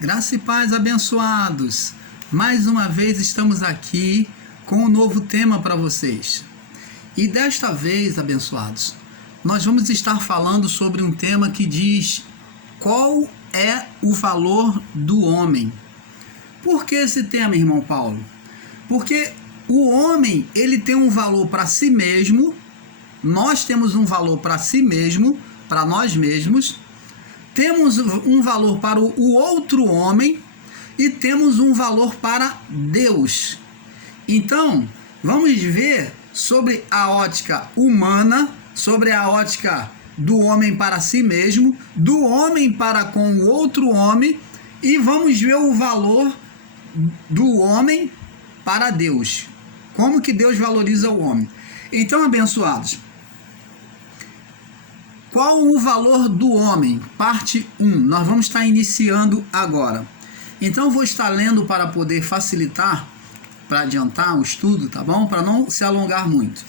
Graça e paz, abençoados. Mais uma vez estamos aqui com um novo tema para vocês. E desta vez, abençoados, nós vamos estar falando sobre um tema que diz qual é o valor do homem. Por que esse tema, irmão Paulo? Porque o homem, ele tem um valor para si mesmo, nós temos um valor para si mesmo, para nós mesmos, temos um valor para o outro homem e temos um valor para Deus. Então, vamos ver sobre a ótica humana, sobre a ótica do homem para si mesmo, do homem para com o outro homem, e vamos ver o valor do homem para Deus. Como que Deus valoriza o homem. Então, abençoados, qual o valor do homem? Parte 1. Nós vamos estar iniciando agora. Então, eu vou estar lendo para poder facilitar, para adiantar o estudo, tá bom? Para não se alongar muito.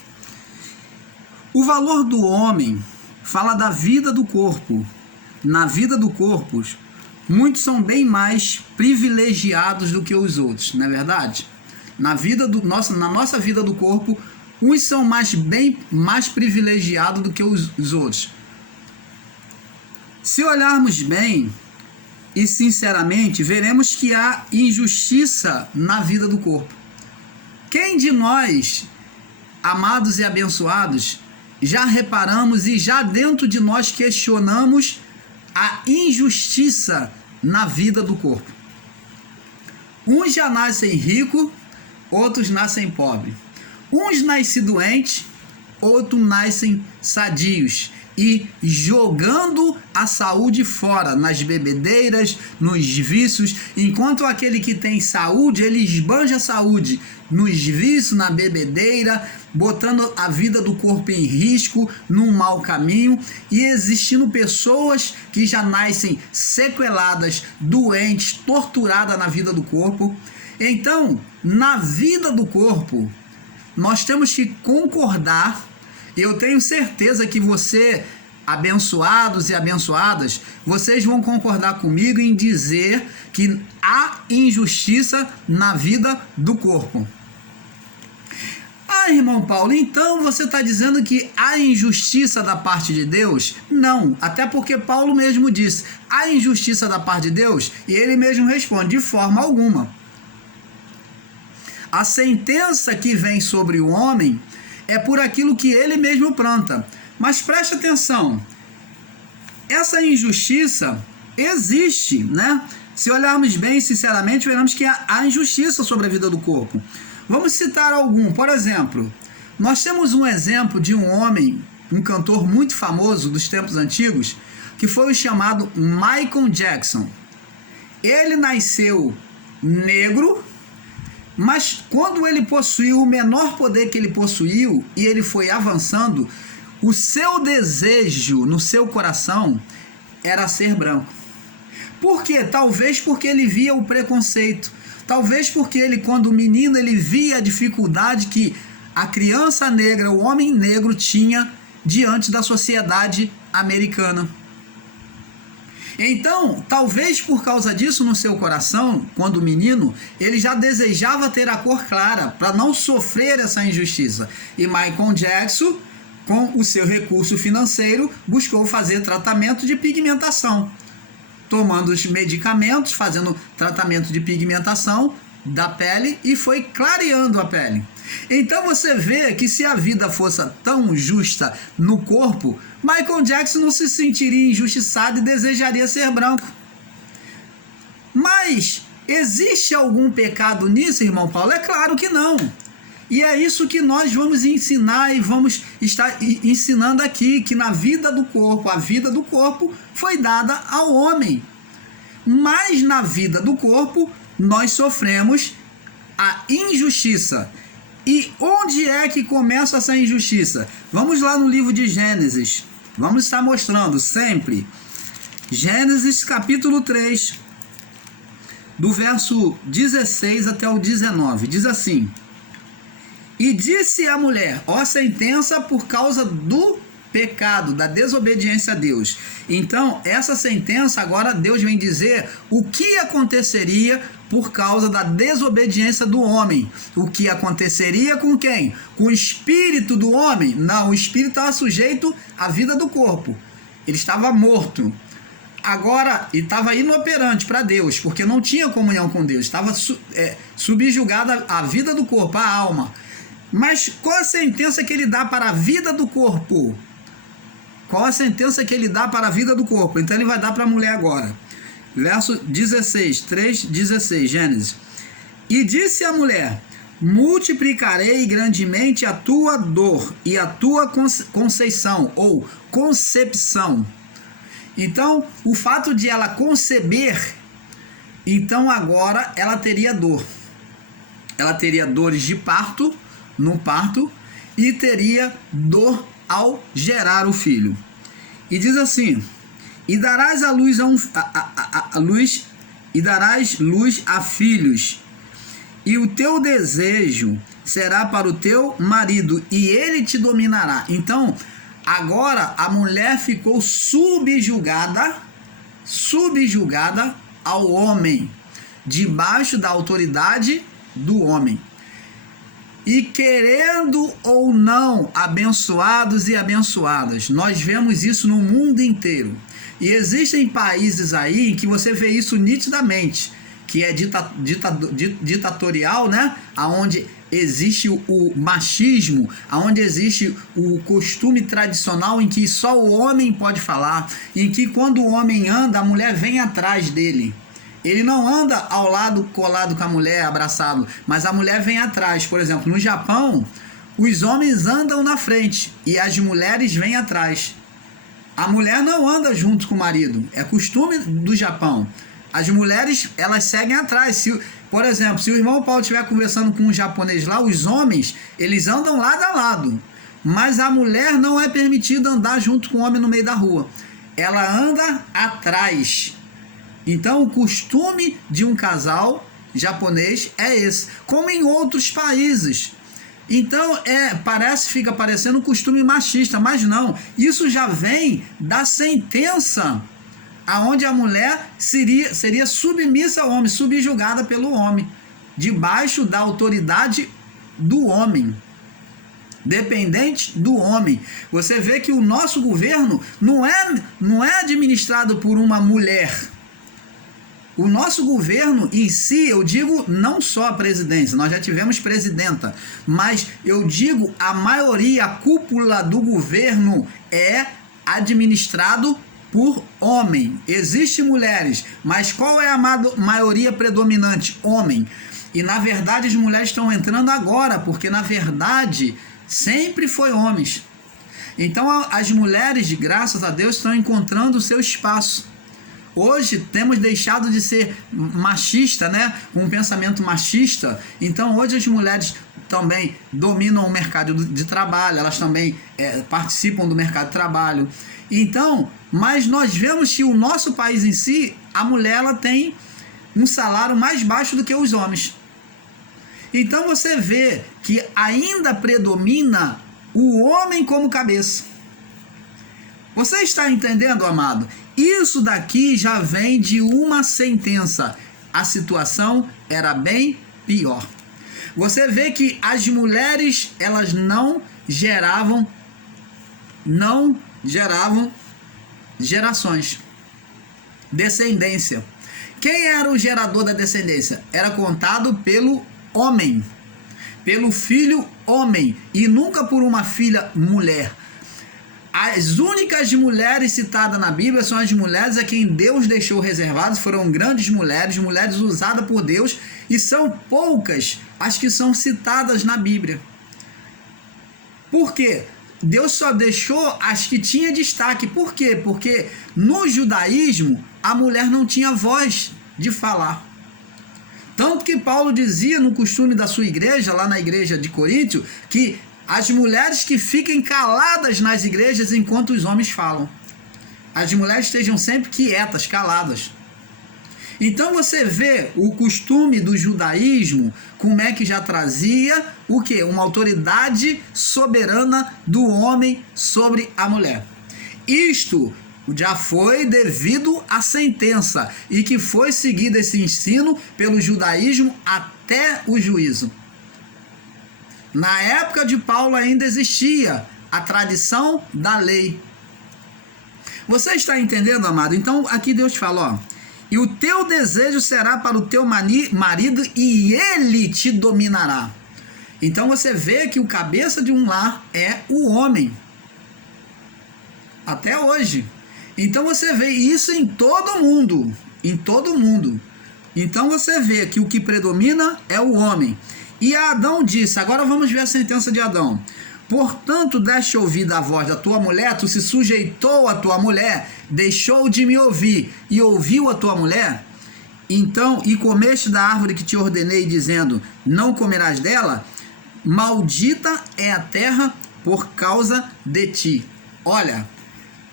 O valor do homem fala da vida do corpo. Na vida do corpo, muitos são bem mais privilegiados do que os outros, não é verdade? Na nossa vida do corpo, uns são bem mais privilegiados do que os outros. Se olharmos bem e sinceramente, veremos que há injustiça na vida do corpo. Quem de nós, amados e abençoados, já reparamos e já dentro de nós questionamos a injustiça na vida do corpo? Uns já nascem ricos, outros nascem pobres. Uns nascem doentes, outros nascem sadios. E jogando a saúde fora, nas bebedeiras, nos vícios, enquanto aquele que tem saúde, ele esbanja a saúde nos vícios, na bebedeira, botando a vida do corpo em risco, num mau caminho, e existindo pessoas que já nascem sequeladas, doentes, torturadas na vida do corpo. Então, na vida do corpo, nós temos que concordar. Eu tenho certeza que você, abençoados e abençoadas, vocês vão concordar comigo em dizer que há injustiça na vida do corpo. Ah, irmão Paulo, então você está dizendo que há injustiça da parte de Deus? Não, até porque Paulo mesmo disse, há injustiça da parte de Deus? E ele mesmo responde, de forma alguma. A sentença que vem sobre o homem é por aquilo que ele mesmo planta. Mas preste atenção, essa injustiça existe, né? Se olharmos bem, sinceramente, veremos que há injustiça sobre a vida do corpo. Vamos citar algum. Por exemplo, nós temos um exemplo de um homem, um cantor muito famoso dos tempos antigos, que foi o chamado Michael Jackson. Ele nasceu negro, mas quando ele possuiu o menor poder que ele possuiu e ele foi avançando, o seu desejo no seu coração era ser branco. Por quê? Talvez porque ele via o preconceito. Talvez porque ele, quando menino, ele via a dificuldade que a criança negra, o homem negro tinha diante da sociedade americana. Então, talvez por causa disso no seu coração, quando menino, ele já desejava ter a cor clara, para não sofrer essa injustiça. E Michael Jackson, com o seu recurso financeiro, buscou fazer tratamento de pigmentação, tomando os medicamentos, fazendo tratamento de pigmentação da pele e foi clareando a pele. Então você vê que se a vida fosse tão justa no corpo, Michael Jackson não se sentiria injustiçado e desejaria ser branco. Mas existe algum pecado nisso, irmão Paulo? É claro que não. E é isso que nós vamos ensinar e vamos estar ensinando aqui, que na vida do corpo, a vida do corpo foi dada ao homem. Mas na vida do corpo, nós sofremos a injustiça. E onde é que começa essa injustiça? Vamos lá no livro de Gênesis. Vamos estar mostrando sempre. Gênesis capítulo 3, do verso 16 até o 19. Diz assim: E disse a mulher, ó sentença por causa do pecado, da desobediência a Deus. Então, essa sentença, agora Deus vem dizer o que aconteceria por causa da desobediência do homem. O que aconteceria com quem? Com o espírito do homem? Não, o espírito estava sujeito à vida do corpo. Ele estava morto. Agora, e estava inoperante para Deus, porque não tinha comunhão com Deus. Estava subjugada a vida do corpo, a alma. Mas qual a sentença que ele dá para a vida do corpo? Qual a sentença que ele dá para a vida do corpo? Então ele vai dar para a mulher agora. Verso 16, 3:16, Gênesis. E disse a mulher: multiplicarei grandemente a tua dor e a tua conceição, ou concepção. Então, o fato de ela conceber, então agora ela teria dor. Ela teria dores de parto, no parto, e teria dor ao gerar o filho. E diz assim: e darás a luz e darás luz a filhos, e o teu desejo será para o teu marido, e ele te dominará. Então, agora a mulher ficou subjugada ao homem, debaixo da autoridade do homem. E querendo ou não, abençoados e abençoadas, nós vemos isso no mundo inteiro. E existem países aí em que você vê isso nitidamente, que é ditatorial, né? Onde existe o machismo, onde existe o costume tradicional em que só o homem pode falar, em que quando o homem anda, a mulher vem atrás dele. Ele não anda ao lado, colado com a mulher, abraçado, mas a mulher vem atrás. Por exemplo, no Japão, os homens andam na frente e as mulheres vêm atrás. A mulher não anda junto com o marido, é costume do Japão. As mulheres, elas seguem atrás. Por exemplo, se o irmão Paulo estiver conversando com um japonês lá, os homens, eles andam lado a lado. Mas a mulher não é permitida andar junto com o homem no meio da rua. Ela anda atrás. Então, o costume de um casal japonês é esse, como em outros países. Então, fica parecendo um costume machista, mas não. Isso já vem da sentença, aonde a mulher seria submissa ao homem, subjugada pelo homem, debaixo da autoridade do homem, dependente do homem. Você vê que o nosso governo não é administrado por uma mulher. O nosso governo em si, eu digo não só a presidência, nós já tivemos presidenta, mas eu digo a maioria, a cúpula do governo é administrado por homem. Existem mulheres, mas qual é a maioria predominante? Homem. E na verdade as mulheres estão entrando agora, porque na verdade sempre foi homens. Então as mulheres, graças a Deus, estão encontrando o seu espaço. Hoje temos deixado de ser machista, né? Um pensamento machista. Então hoje as mulheres também dominam o mercado de trabalho, elas também participam do mercado de trabalho. Então, mas nós vemos que o nosso país em si, a mulher ela tem um salário mais baixo do que os homens. Então você vê que ainda predomina o homem como cabeça. Você está entendendo, amado? Isso daqui já vem de uma sentença. A situação era bem pior. Você vê que as mulheres, elas não geravam gerações, descendência. Quem era o gerador da descendência? Era contado pelo homem, pelo filho homem, e nunca por uma filha mulher. As únicas mulheres citadas na Bíblia são as mulheres a quem Deus deixou reservadas, foram grandes mulheres, mulheres usadas por Deus, e são poucas as que são citadas na Bíblia. Por quê? Deus só deixou as que tinham destaque. Por quê? Porque no judaísmo a mulher não tinha voz de falar. Tanto que Paulo dizia no costume da sua igreja, lá na igreja de Coríntio, que as mulheres que fiquem caladas nas igrejas enquanto os homens falam. As mulheres estejam sempre quietas, caladas. Então você vê o costume do judaísmo, como é que já trazia o quê? Uma autoridade soberana do homem sobre a mulher. Isto já foi devido à sentença e que foi seguido esse ensino pelo judaísmo até o juízo. Na época de Paulo ainda existia a tradição da lei. Você está entendendo, amado? Então aqui Deus fala, ó, e o teu desejo será para o teu marido e ele te dominará. Então você vê que o cabeça de um lar é o homem. Até hoje. Então você vê isso em todo mundo. Em todo mundo. Então você vê que o que predomina é o homem. E Adão disse, agora vamos ver a sentença de Adão. Portanto, deste ouvido à voz da tua mulher, tu se sujeitou à tua mulher, deixou de me ouvir e ouviu a tua mulher? Então, e comeste da árvore que te ordenei, dizendo, não comerás dela? Maldita é a terra por causa de ti. Olha,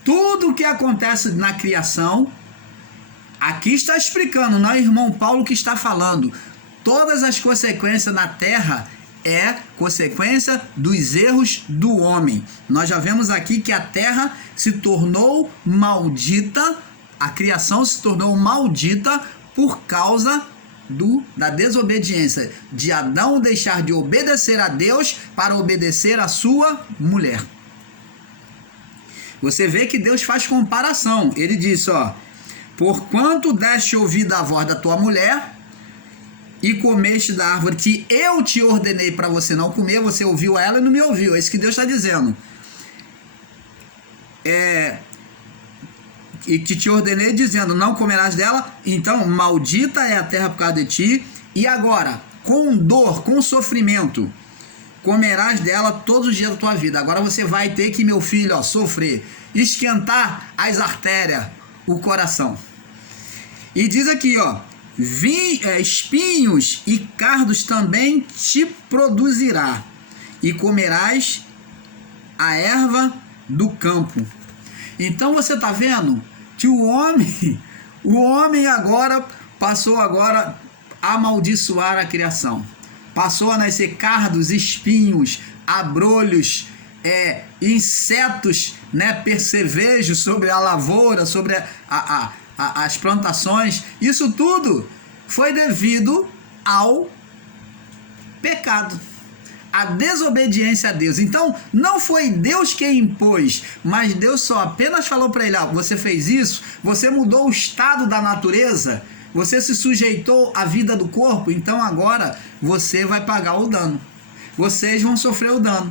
tudo o que acontece na criação, aqui está explicando, não é o irmão Paulo que está falando. Todas as consequências na terra é consequência dos erros do homem. Nós já vemos aqui que a terra se tornou maldita, a criação se tornou maldita por causa da desobediência, de Adão deixar de obedecer a Deus para obedecer a sua mulher. Você vê que Deus faz comparação. Ele diz, ó, porquanto deste ouvido à voz da tua mulher e comeste da árvore que eu te ordenei para você não comer, você ouviu ela e não me ouviu. É isso que Deus está dizendo. E que te ordenei dizendo, não comerás dela, então maldita é a terra por causa de ti, e agora, com dor, com sofrimento, comerás dela todos os dias da tua vida. Agora você vai ter que, meu filho, ó, sofrer, esquentar as artérias, o coração. E diz aqui, ó, espinhos e cardos também te produzirá, e comerás a erva do campo. Então você está vendo que o homem agora passou agora a amaldiçoar a criação. Passou a nascer cardos, espinhos, abrolhos, insetos, né, percevejos sobre a lavoura, sobre as plantações. Isso tudo foi devido ao pecado, a desobediência a Deus. Então não foi Deus quem impôs, mas Deus só apenas falou para ele, você fez isso, você mudou o estado da natureza, você se sujeitou à vida do corpo, então agora você vai pagar o dano, vocês vão sofrer o dano.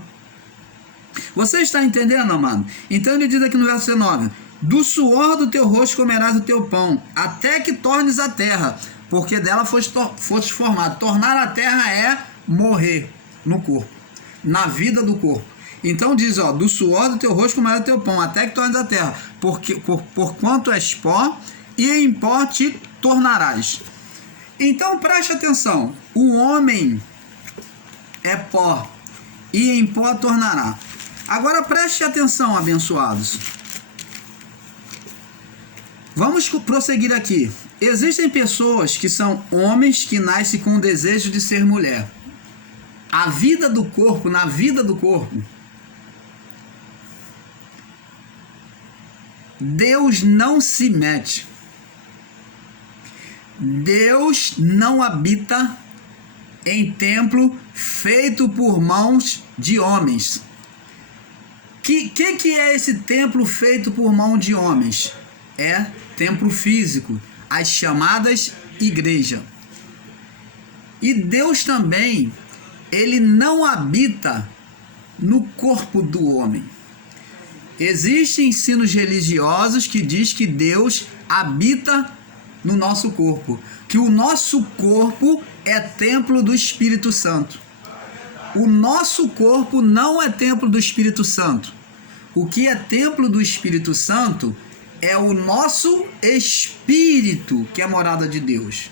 Você está entendendo, amado? Então ele diz aqui no verso 19, do suor do teu rosto comerás o teu pão, até que tornes a terra, porque dela foste formado. Tornar a terra é morrer no corpo, na vida do corpo. Então diz, ó, do suor do teu rosto comerás o teu pão, até que tornes a terra, porque por quanto és pó, e em pó te tornarás. Então preste atenção, o homem é pó, e em pó tornará. Agora preste atenção, abençoados. Vamos prosseguir aqui. Existem pessoas que são homens que nascem com o desejo de ser mulher. A vida do corpo, na vida do corpo, Deus não se mete. Deus não habita em templo feito por mãos de homens. Que é esse templo feito por mão de homens? É templo físico, as chamadas igreja. E Deus também, ele não habita no corpo do homem. Existem ensinos religiosos que diz que Deus habita no nosso corpo, que o nosso corpo é templo do Espírito Santo. O nosso corpo não é templo do Espírito Santo. O que é templo do Espírito Santo é o nosso espírito, que é a morada de Deus.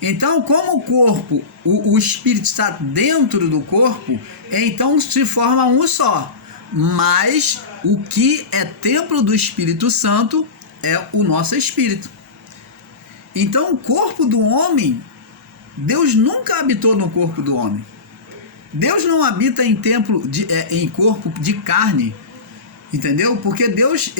Então, como o corpo, o espírito está dentro do corpo, então se forma um só. Mas o que é templo do Espírito Santo é o nosso espírito. Então o corpo do homem, Deus nunca habitou no corpo do homem. Deus não habita em templo, em corpo de carne, entendeu? Porque Deus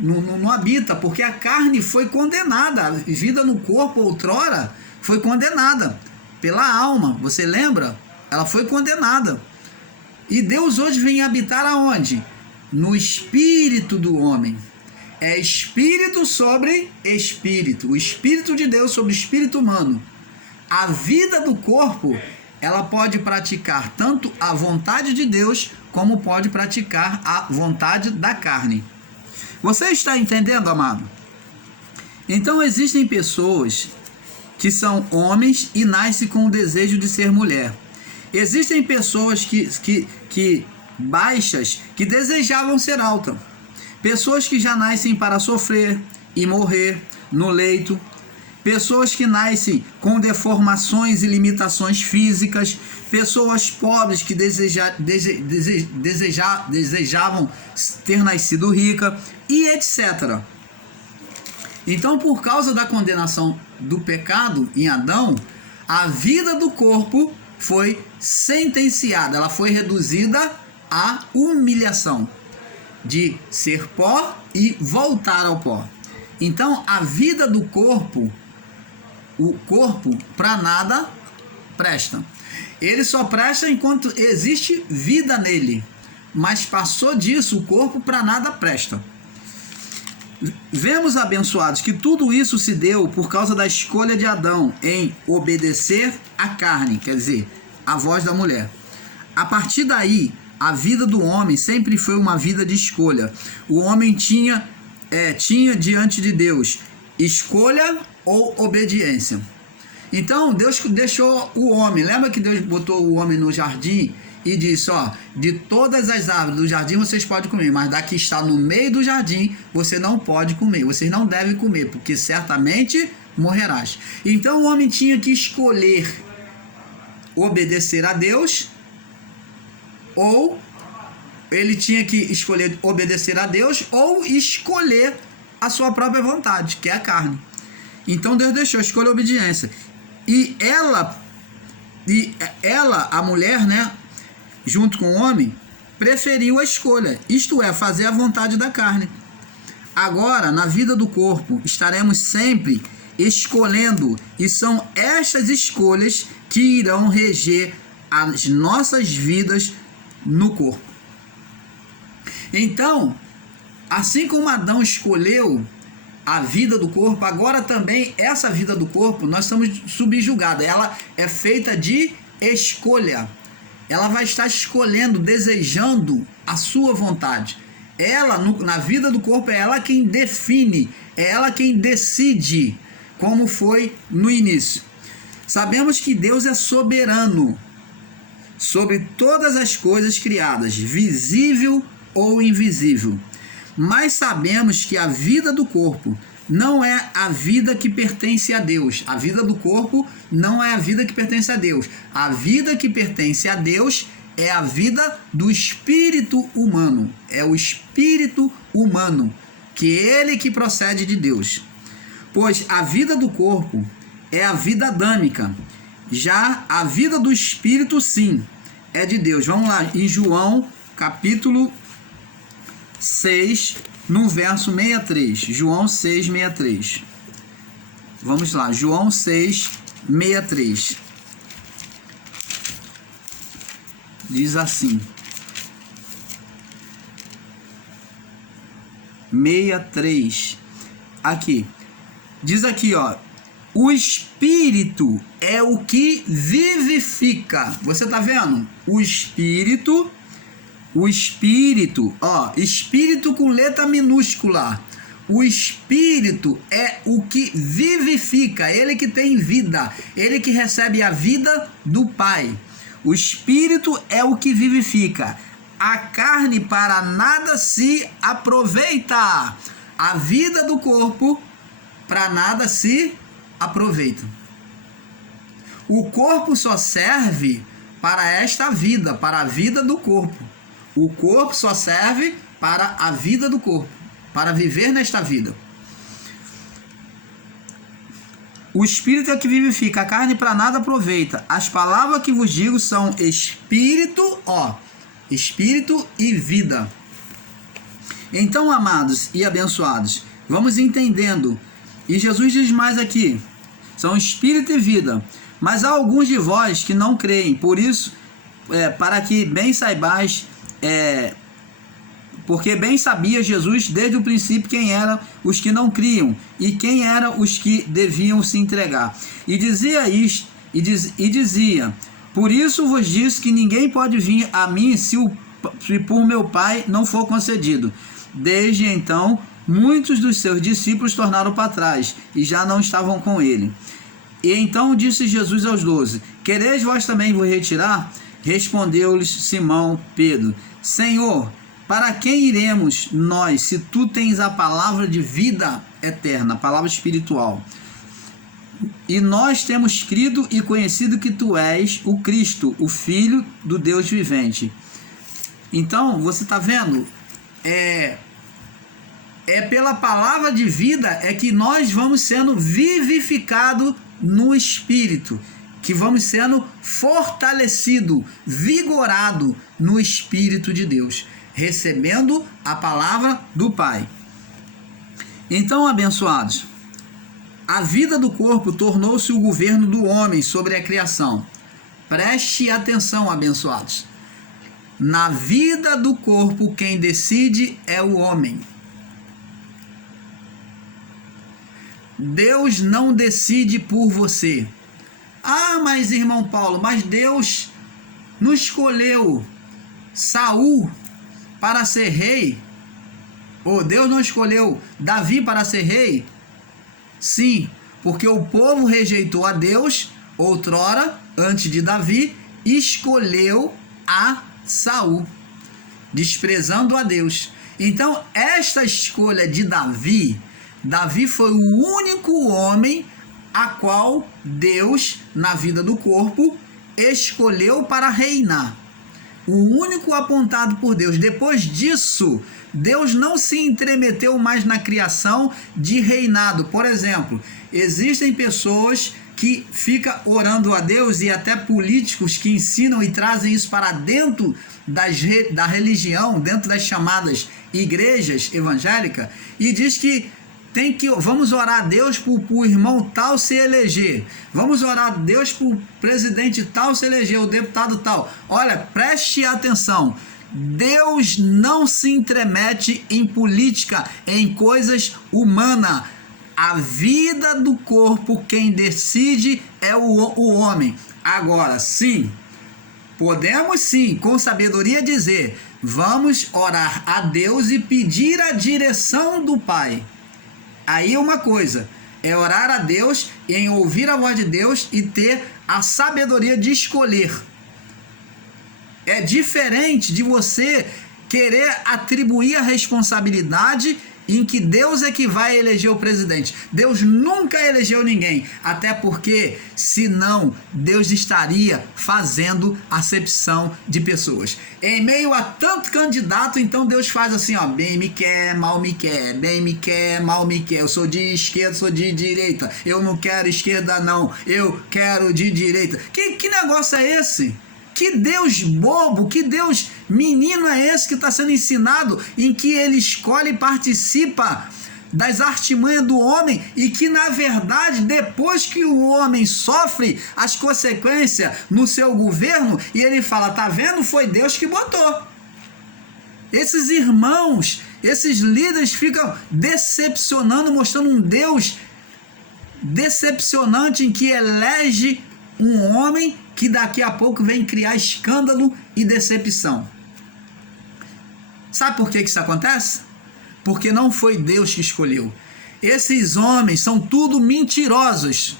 não habita, porque a carne foi condenada, a vida no corpo outrora foi condenada pela alma, você lembra? Ela foi condenada. E Deus hoje vem habitar aonde? No espírito do homem. É espírito sobre espírito, o espírito de Deus sobre o espírito humano. A vida do corpo, ela pode praticar tanto a vontade de Deus, como pode praticar a vontade da carne. Você está entendendo, amado? Então existem pessoas que são homens e nascem com o desejo de ser mulher. Existem pessoas que baixas, que desejavam ser alta. Pessoas que já nascem para sofrer e morrer no leito. Pessoas que nascem com deformações e limitações físicas. Pessoas pobres que desejavam ter nascido rica, e etc. Então, por causa da condenação do pecado em Adão, a vida do corpo foi sentenciada, ela foi reduzida à humilhação, de ser pó e voltar ao pó. Então, a vida do corpo, o corpo para nada presta. Ele só presta enquanto existe vida nele, mas passou disso, o corpo para nada presta. Vemos, abençoados, que tudo isso se deu por causa da escolha de Adão em obedecer à carne, quer dizer, à voz da mulher. A partir daí, a vida do homem sempre foi uma vida de escolha. O homem tinha diante de Deus escolha ou obediência. Então Deus deixou o homem, lembra que Deus botou o homem no jardim e disse, ó, de todas as árvores do jardim vocês podem comer, mas da que está no meio do jardim você não pode comer, vocês não devem comer, porque certamente morrerás. Então o homem tinha que escolher obedecer a Deus, ou ele tinha que escolher obedecer a Deus, ou escolher a sua própria vontade, que é a carne. Então Deus deixou, escolha a obediência. E ela, a mulher, né, junto com o homem, preferiu a escolha, isto é, fazer a vontade da carne. Agora, na vida do corpo, estaremos sempre escolhendo, e são estas escolhas que irão reger as nossas vidas no corpo. Então, assim como Adão escolheu a vida do corpo, agora também essa vida do corpo nós estamos subjugados. Ela é feita de escolha. Ela vai estar escolhendo, desejando a sua vontade. Ela, na vida do corpo, é ela quem define, é ela quem decide, como foi no início. Sabemos que Deus é soberano sobre todas as coisas criadas, visível ou invisível. Mas sabemos que a vida do corpo não é a vida que pertence a Deus. A vida do corpo não é a vida que pertence a Deus. A vida que pertence a Deus é a vida do espírito humano. É o espírito humano, que ele que procede de Deus. Pois a vida do corpo é a vida adâmica. Já a vida do espírito, sim, é de Deus. Vamos lá, em João, capítulo 6, no verso 63. João 6, 63. Vamos lá, João 6, 63. Diz assim. 63. Aqui. Diz aqui, ó. O espírito é o que vivifica. Você tá vendo? O espírito, ó, espírito com letra minúscula. O espírito é o que vivifica, ele que tem vida, ele que recebe a vida do Pai. O espírito é o que vivifica. A carne para nada se aproveita. A vida do corpo para nada se aproveita. O corpo só serve para esta vida, para a vida do corpo. O corpo só serve para a vida do corpo, para viver nesta vida. O Espírito é que vivifica, a carne para nada aproveita. As palavras que vos digo são Espírito, Espírito e vida. Então, amados e abençoados, vamos entendendo. E Jesus diz mais aqui, são Espírito e vida. Mas há alguns de vós que não creem, por isso, para que bem saibais, porque bem sabia Jesus desde o princípio quem eram os que não criam e quem eram os que deviam se entregar. E dizia isto, e dizia, por isso vos disse que ninguém pode vir a mim se por meu Pai não for concedido. Desde então, muitos dos seus discípulos tornaram para trás e já não estavam com ele. E então disse Jesus aos 12, quereis vós também vos retirar? Respondeu-lhes Simão Pedro, Senhor, para quem iremos nós, se tu tens a palavra de vida eterna, a palavra espiritual? E nós temos crido e conhecido que tu és o Cristo, o Filho do Deus vivente. Então, você está vendo? É pela palavra de vida é que nós vamos sendo vivificados no Espírito, que vamos sendo fortalecidos, vigorados no Espírito de Deus, recebendo a palavra do Pai. Então, abençoados, a vida do corpo tornou-se o governo do homem sobre a criação. Preste atenção, abençoados. Na vida do corpo, quem decide é o homem. Deus não decide por você. Ah, mas irmão Paulo, mas Deus não escolheu Saul para ser rei? Ou Deus não escolheu Davi para ser rei? Sim, porque o povo rejeitou a Deus, outrora, antes de Davi, escolheu a Saul, desprezando a Deus. Então, esta escolha de Davi foi o único homem a qual Deus, na vida do corpo, escolheu para reinar. O único apontado por Deus. Depois disso, Deus não se intrometeu mais na criação de reinado. Por exemplo, existem pessoas que ficam orando a Deus e até políticos que ensinam e trazem isso para dentro da religião, dentro das chamadas igrejas evangélicas, e diz que vamos orar a Deus para o irmão tal se eleger, vamos orar a Deus para o presidente tal se eleger, o deputado tal. Olha, preste atenção, Deus não se intromete em política, em coisas humanas. A vida do corpo, quem decide é o homem. Agora, sim, podemos sim, com sabedoria dizer, vamos orar a Deus e pedir a direção do Pai. Aí uma coisa, é orar a Deus, em ouvir a voz de Deus e ter a sabedoria de escolher. É diferente de você querer atribuir a responsabilidade em que Deus é que vai eleger o presidente. Deus nunca elegeu ninguém, até porque, senão, Deus estaria fazendo acepção de pessoas. Em meio a tanto candidato, então Deus faz assim, ó, bem me quer, mal me quer, bem me quer, mal me quer, eu sou de esquerda, sou de direita, eu não quero esquerda não, eu quero de direita. Que negócio é esse? Que Deus bobo, que Deus menino é esse que está sendo ensinado, em que ele escolhe e participa das artimanhas do homem, e que na verdade depois que o homem sofre as consequências no seu governo, e ele fala, tá vendo, foi Deus que botou. Esses irmãos, esses líderes ficam decepcionando, mostrando um Deus decepcionante em que elege um homem que daqui a pouco vem criar escândalo e decepção. Sabe por que isso acontece? Porque não foi Deus que escolheu. Esses homens são tudo mentirosos.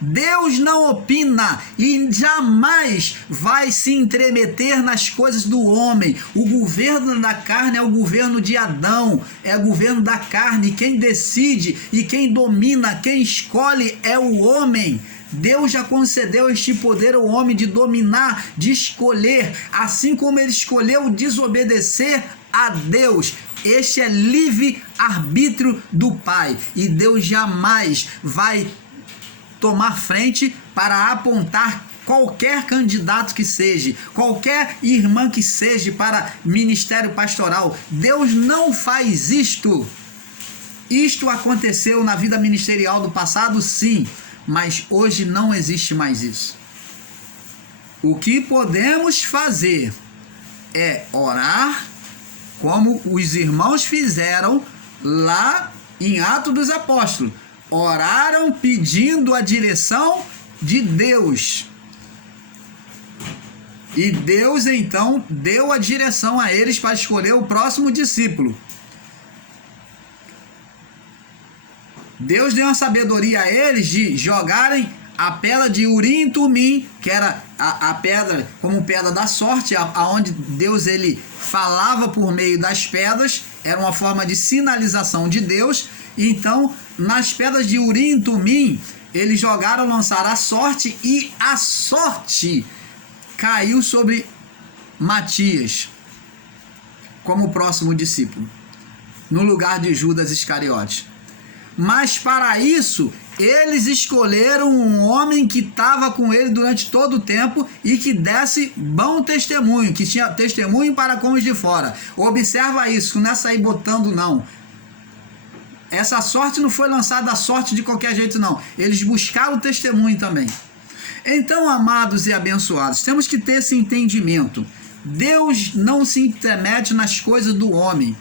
Deus não opina e jamais vai se intrometer nas coisas do homem. O governo da carne é o governo de Adão, é o governo da carne. Quem decide e quem domina, quem escolhe é o homem. Deus já concedeu este poder ao homem de dominar, de escolher, assim como ele escolheu desobedecer a Deus. Este é livre-arbítrio do Pai, e Deus jamais vai tomar frente para apontar qualquer candidato que seja, qualquer irmã que seja para ministério pastoral. Deus não faz isto. Isto aconteceu na vida ministerial do passado, sim, mas hoje não existe mais isso. O que podemos fazer é orar, como os irmãos fizeram lá em Atos dos Apóstolos. Oraram pedindo a direção de Deus. E Deus então deu a direção a eles para escolher o próximo discípulo. Deus deu uma sabedoria a eles de jogarem a pedra de Urim e Tumim, que era a pedra como pedra da sorte, aonde Deus ele falava por meio das pedras, era uma forma de sinalização de Deus. Então, nas pedras de Urim e Tumim, eles jogaram, lançaram a sorte, e a sorte caiu sobre Matias como próximo discípulo, no lugar de Judas Iscariote. Mas para isso, eles escolheram um homem que estava com ele durante todo o tempo e que desse bom testemunho, que tinha testemunho para com os de fora. Observa isso, não é sair botando não. Essa sorte não foi lançada a sorte de qualquer jeito não. Eles buscaram o testemunho também. Então, amados e abençoados, temos que ter esse entendimento. Deus não se intromete nas coisas do homem.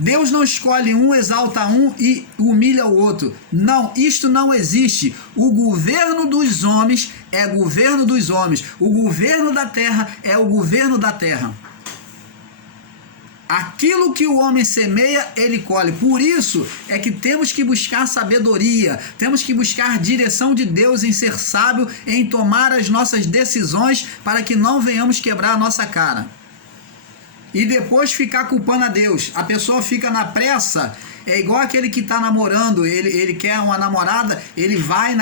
Deus não escolhe um, exalta um e humilha o outro. Não, isto não existe. O governo dos homens é governo dos homens. O governo da terra é o governo da terra. Aquilo que o homem semeia, ele colhe. Por isso é que temos que buscar sabedoria, temos que buscar direção de Deus em ser sábio, em tomar as nossas decisões, para que não venhamos quebrar a nossa cara. E depois ficar culpando a Deus. A pessoa fica na pressa, é igual aquele que está namorando, ele quer uma namorada, ele vai,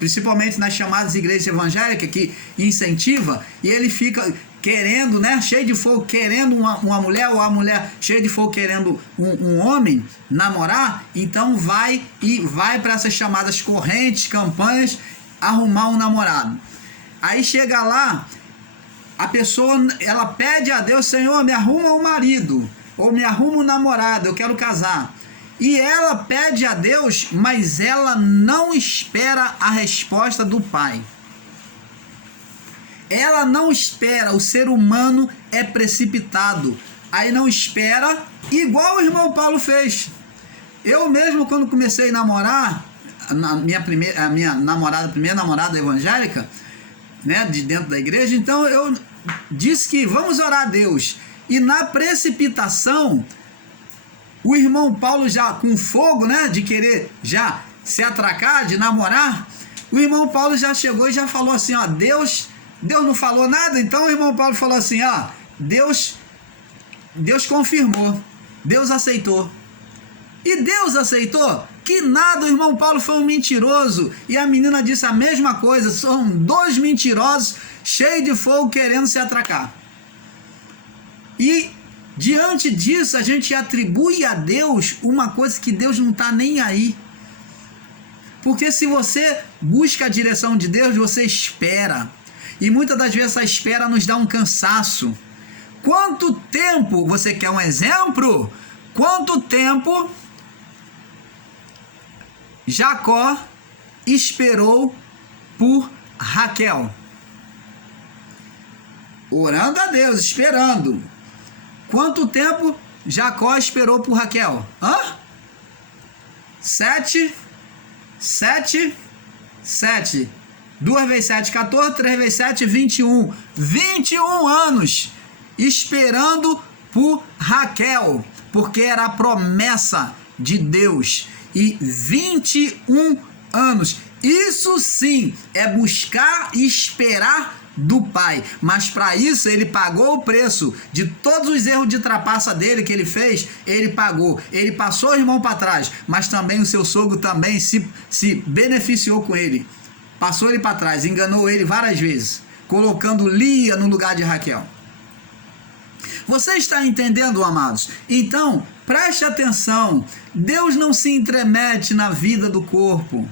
principalmente nas chamadas igrejas evangélicas, que incentiva, e ele fica querendo, né, cheio de fogo, querendo uma mulher, ou a mulher cheia de fogo querendo um homem namorar. Então vai para essas chamadas correntes, campanhas, arrumar um namorado. Aí chega lá, a pessoa, ela pede a Deus: Senhor, me arruma um marido, ou me arruma um namorado, eu quero casar. E ela pede a Deus, mas ela não espera a resposta do Pai. Ela não espera, o ser humano é precipitado. Aí não espera, igual o irmão Paulo fez. Eu mesmo, quando comecei a namorar, a minha primeira namorada evangélica, né, de dentro da igreja, então eu disse que vamos orar a Deus. E na precipitação, o irmão Paulo já com fogo, né, de querer já se atracar, de namorar, o irmão Paulo já chegou e já falou assim, ó, Deus não falou nada. Então o irmão Paulo falou assim, ó, Deus confirmou, Deus aceitou. E Deus aceitou? Que nada, o irmão Paulo foi um mentiroso. E a menina disse a mesma coisa, são dois mentirosos, cheios de fogo, querendo se atracar. E diante disso, a gente atribui a Deus uma coisa que Deus não está nem aí. Porque se você busca a direção de Deus, você espera. E muitas das vezes essa espera nos dá um cansaço. Quanto tempo, você quer um exemplo? Quanto tempo Jacó esperou por Raquel? Orando a Deus, esperando. Quanto tempo Jacó esperou por Raquel? 7. 2 vezes 7, 14, 3 vezes 7, 21. 21 anos esperando por Raquel, porque era a promessa de Deus. E 21 anos, isso sim é buscar e esperar do Pai. Mas para isso ele pagou o preço de todos os erros de trapaça dele que ele fez. Ele pagou, ele passou o irmão para trás, mas também o seu sogro também se beneficiou com ele. Passou ele para trás, enganou ele várias vezes, colocando Lia no lugar de Raquel. Você está entendendo, amados? Então, preste atenção. Deus não se intromete na vida do corpo.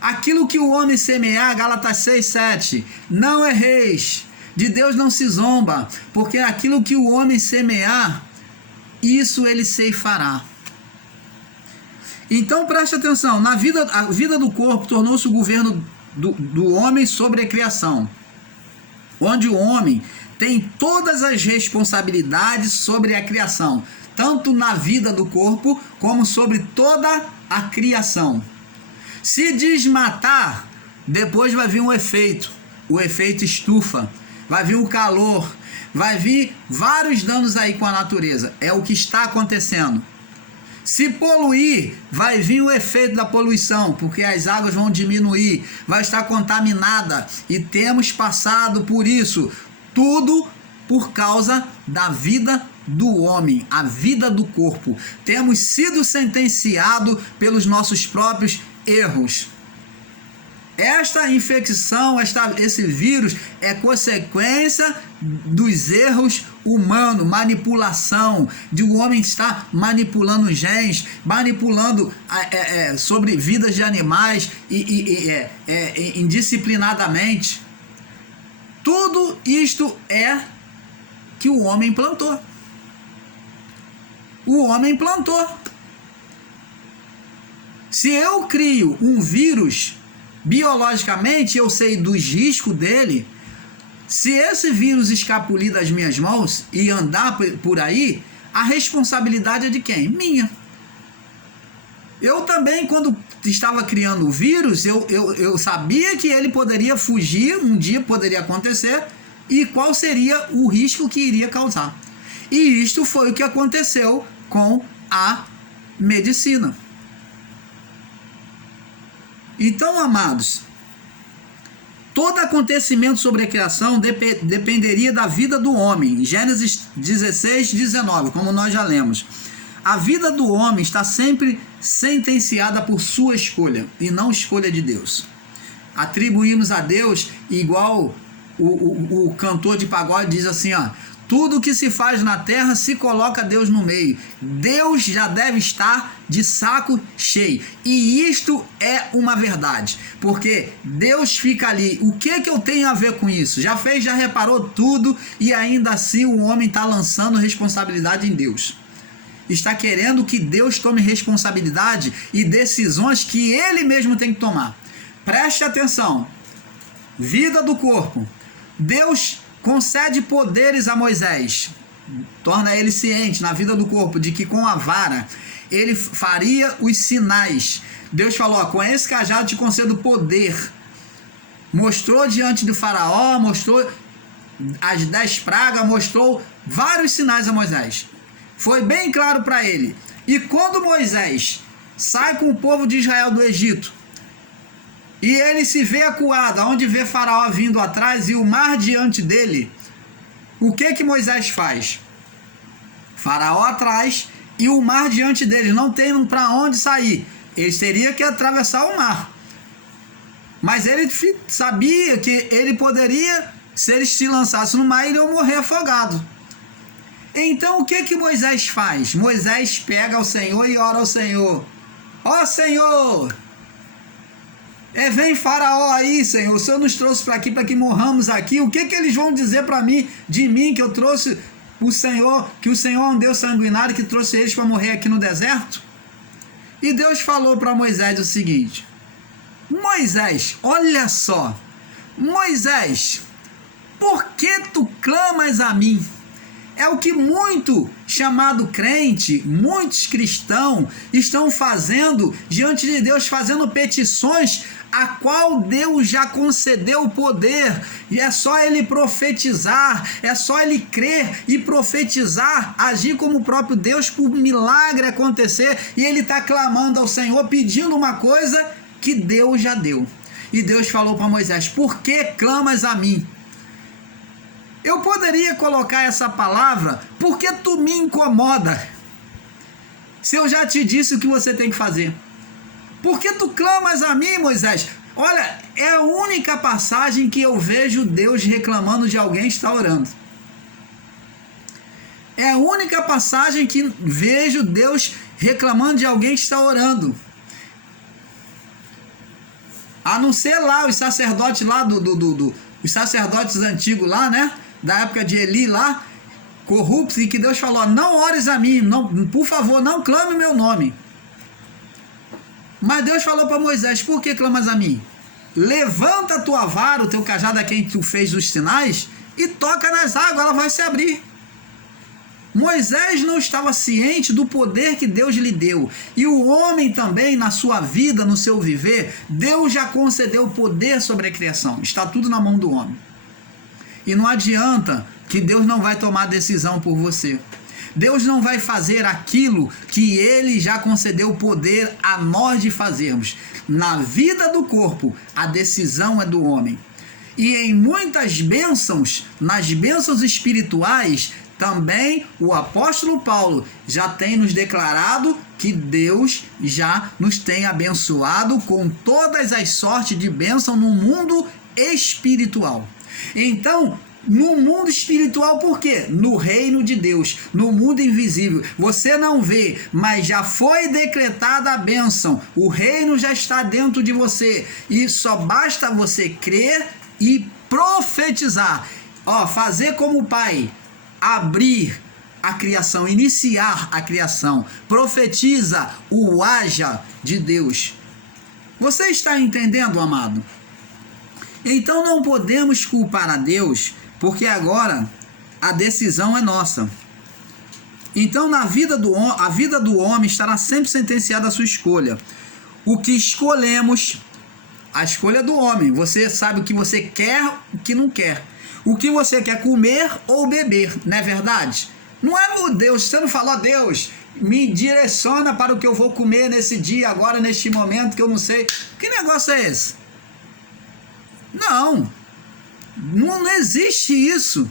Aquilo que o homem semear, Gálatas 6:7, não erreis, de Deus não se zomba, porque aquilo que o homem semear, isso ele ceifará. Então preste atenção, a vida do corpo tornou-se o governo do homem sobre a criação, onde o homem tem todas as responsabilidades sobre a criação, tanto na vida do corpo como sobre toda a criação. Se desmatar, depois vai vir o efeito estufa, vai vir o calor, vai vir vários danos aí com a natureza. É o que está acontecendo. Se poluir, vai vir o efeito da poluição, porque as águas vão diminuir, vai estar contaminada, e temos passado por isso, tudo por causa da vida do homem, a vida do corpo. Temos sido sentenciados pelos nossos próprios erros. Esta infecção, esse vírus é consequência dos erros humanos, manipulação, de o homem estar manipulando genes, manipulando sobre vidas de animais indisciplinadamente. Tudo isto é que o homem plantou. O homem plantou. Se eu crio um vírus, biologicamente eu sei dos riscos dele. Se esse vírus escapulir das minhas mãos e andar por aí, a responsabilidade é de quem? Minha. Eu também, quando estava criando o vírus, eu sabia que ele poderia fugir, um dia poderia acontecer, e qual seria o risco que iria causar. E isto foi o que aconteceu com a medicina. Então, amados, todo acontecimento sobre a criação dependeria da vida do homem. Gênesis 16:19, como nós já lemos. A vida do homem está sempre sentenciada por sua escolha, e não escolha de Deus. Atribuímos a Deus, igual o cantor de pagode diz assim, ó: tudo que se faz na terra se coloca Deus no meio. Deus já deve estar de saco cheio. E isto é uma verdade. Porque Deus fica ali. O que eu tenho a ver com isso? Já reparou tudo, e ainda assim o homem está lançando responsabilidade em Deus. Está querendo que Deus tome responsabilidade e decisões que ele mesmo tem que tomar. Preste atenção. Vida do corpo. Deus concede poderes a Moisés, torna ele ciente na vida do corpo de que com a vara ele faria os sinais. Deus falou: com esse cajado te concedo poder. Mostrou diante do faraó, mostrou as 10 pragas, mostrou vários sinais a Moisés. Foi bem claro para ele. E quando Moisés sai com o povo de Israel do Egito, e ele se vê acuado, onde vê faraó vindo atrás e o mar diante dele, o que Moisés faz? Faraó atrás e o mar diante dele, não tem para onde sair. Ele teria que atravessar o mar. Mas ele sabia que ele poderia, se ele se lançasse no mar, ele ia morrer afogado. Então o que Moisés faz? Moisés pega o Senhor e ora ao Senhor: ó Senhor, vem faraó aí, Senhor, o Senhor nos trouxe para aqui, para que morramos aqui. O que eles vão dizer para mim, de mim, que eu trouxe o Senhor, que o Senhor é um Deus sanguinário que trouxe eles para morrer aqui no deserto? E Deus falou para Moisés o seguinte: Moisés, olha só, Moisés, por que tu clamas a mim? É o que muito chamado crente, muitos cristãos estão fazendo diante de Deus, fazendo petições a qual Deus já concedeu o poder, e é só ele profetizar, é só ele crer e profetizar, agir como o próprio Deus, por milagre acontecer, e ele está clamando ao Senhor, pedindo uma coisa que Deus já deu. E Deus falou para Moisés: por que clamas a mim? Eu poderia colocar essa palavra: por que tu me incomoda? Se eu já te disse o que você tem que fazer. Por que tu clamas a mim, Moisés? Olha, é a única passagem que eu vejo Deus reclamando de alguém que está orando. É a única passagem que vejo Deus reclamando de alguém que está orando. A não ser lá os sacerdotes lá os sacerdotes antigos lá, né? Da época de Eli lá, corruptos, e que Deus falou: não ores a mim, não, por favor, não clame o meu nome. Mas Deus falou para Moisés: por que clamas a mim? Levanta a tua vara, o teu cajado a quem tu fez os sinais, e toca nas águas, ela vai se abrir. Moisés não estava ciente do poder que Deus lhe deu. E o homem também, na sua vida, no seu viver, Deus já concedeu poder sobre a criação. Está tudo na mão do homem. E não adianta que Deus não vai tomar decisão por você. Deus não vai fazer aquilo que Ele já concedeu poder a nós de fazermos. Na vida do corpo, a decisão é do homem. E em muitas bênçãos, nas bênçãos espirituais, também o apóstolo Paulo já tem nos declarado que Deus já nos tem abençoado com todas as sortes de bênção no mundo espiritual. Então, no mundo espiritual, por quê? No reino de Deus, no mundo invisível. Você não vê, mas já foi decretada a bênção. O reino já está dentro de você. E só basta você crer e profetizar. Fazer como o Pai. Abrir a criação, iniciar a criação. Profetiza o haja de Deus. Você está entendendo, amado? Então não podemos culpar a Deus, porque agora a decisão é nossa. Então a vida do homem estará sempre sentenciada à sua escolha. O que escolhemos, a escolha do homem. Você sabe o que você quer, o que não quer. O que você quer comer ou beber, não é verdade? Não é, meu Deus, você não falou: Deus, me direciona para o que eu vou comer nesse dia, agora, neste momento, que eu não sei. Que negócio é esse? Não existe isso.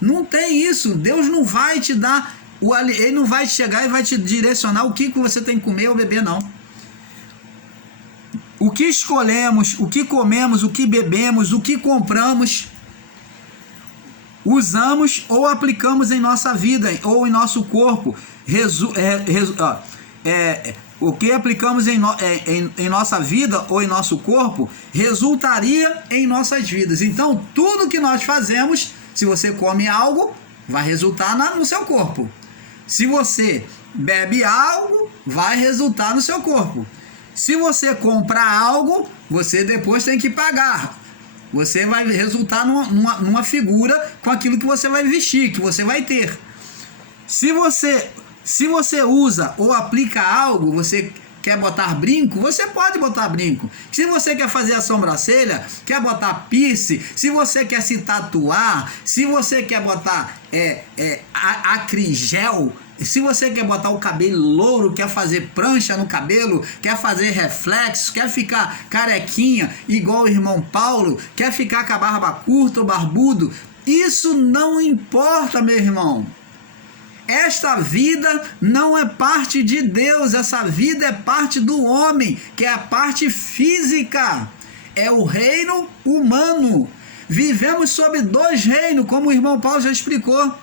Não tem isso. Deus não vai te dar, Ele não vai chegar e vai te direcionar o que você tem que comer ou beber, não. O que escolhemos, o que comemos, o que bebemos, o que compramos, usamos ou aplicamos em nossa vida ou em nosso corpo, o que aplicamos em nossa vida ou em nosso corpo resultaria em nossas vidas. Então, tudo que nós fazemos, se você come algo, vai resultar no seu corpo. Se você bebe algo, vai resultar no seu corpo. Se você comprar algo, você depois tem que pagar. Você vai resultar numa figura com aquilo que você vai vestir, que você vai ter. Se você usa ou aplica algo, você quer botar brinco, você pode botar brinco. Se você quer fazer a sobrancelha, quer botar piercing, se você quer se tatuar, se você quer botar acrigel, se você quer botar o cabelo louro, quer fazer prancha no cabelo, quer fazer reflexo, quer ficar carequinha igual o irmão Paulo, quer ficar com a barba curta ou barbudo, isso não importa, meu irmão. Esta vida não é parte de Deus, essa vida é parte do homem, que é a parte física, é o reino humano. Vivemos sob dois reinos, como o irmão Paulo já explicou: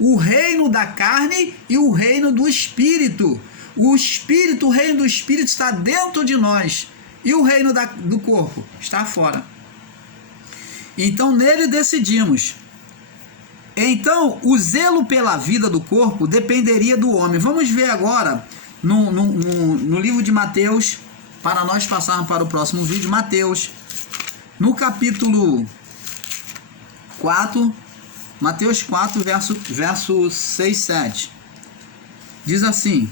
o reino da carne e o reino do espírito. O reino do espírito está dentro de nós, e o reino do corpo está fora. Então nele decidimos. Então, o zelo pela vida do corpo dependeria do homem. Vamos ver agora no livro de Mateus, para nós passarmos para o próximo vídeo. Mateus, no capítulo 4, Mateus 4, verso 6, 7. Diz assim: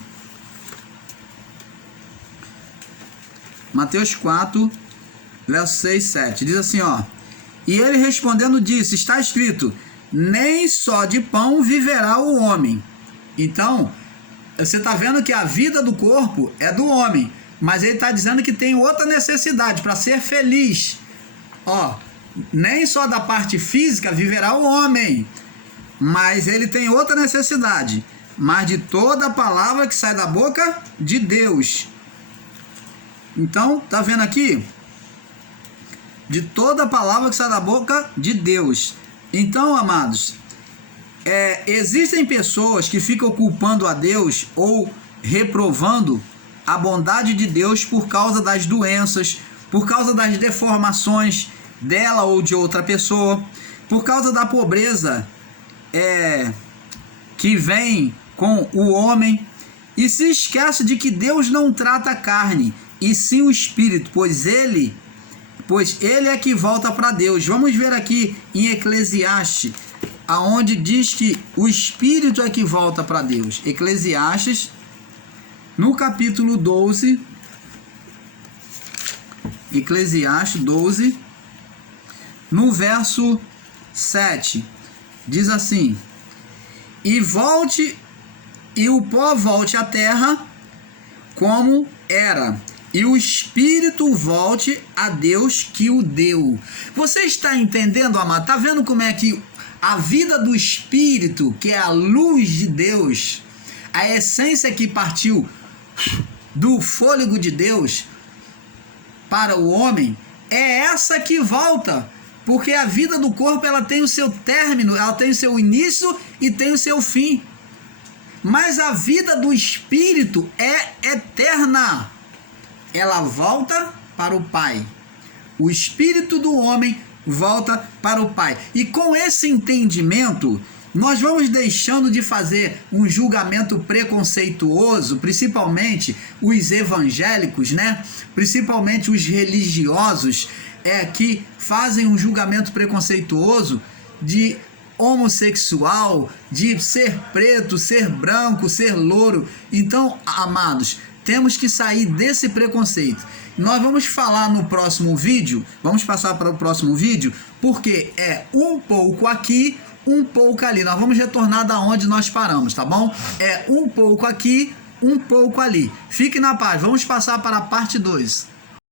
Mateus 4, verso 6, 7. Diz assim, e ele respondendo disse: está escrito, nem só de pão viverá o homem. Então, você está vendo que a vida do corpo é do homem, mas ele está dizendo que tem outra necessidade para ser feliz. Nem só da parte física viverá o homem, mas ele tem outra necessidade, mas de toda a palavra que sai da boca de Deus. Então, tá vendo aqui? De toda a palavra que sai da boca de Deus. Então, amados, existem pessoas que ficam culpando a Deus ou reprovando a bondade de Deus por causa das doenças, por causa das deformações dela ou de outra pessoa, por causa da pobreza que vem com o homem, e se esquece de que Deus não trata a carne, e sim o espírito, pois ele é que volta para Deus. Vamos ver aqui em Eclesiastes, aonde diz que o espírito é que volta para Deus. Eclesiastes, no capítulo 12, Eclesiastes 12, no verso 7, diz assim: e o pó volte à terra como era, e o espírito volte a Deus que o deu. Você está entendendo, amado? Está vendo como é que a vida do espírito, que é a luz de Deus, a essência que partiu do fôlego de Deus para o homem, é essa que volta, porque a vida do corpo, ela tem o seu término, ela tem o seu início e tem o seu fim, mas a vida do espírito é eterna, ela volta para o Pai, o espírito do homem volta para o Pai. E com esse entendimento, nós vamos deixando de fazer um julgamento preconceituoso, principalmente os evangélicos, né? Principalmente os religiosos, que fazem um julgamento preconceituoso de homossexual, de ser preto, ser branco, ser louro. Então, amados, temos que sair desse preconceito. Nós vamos falar no próximo vídeo, vamos passar para o próximo vídeo, porque é um pouco aqui, um pouco ali. Nós vamos retornar da onde nós paramos, tá bom? É um pouco aqui, um pouco ali. Fique na paz, vamos passar para a parte 2.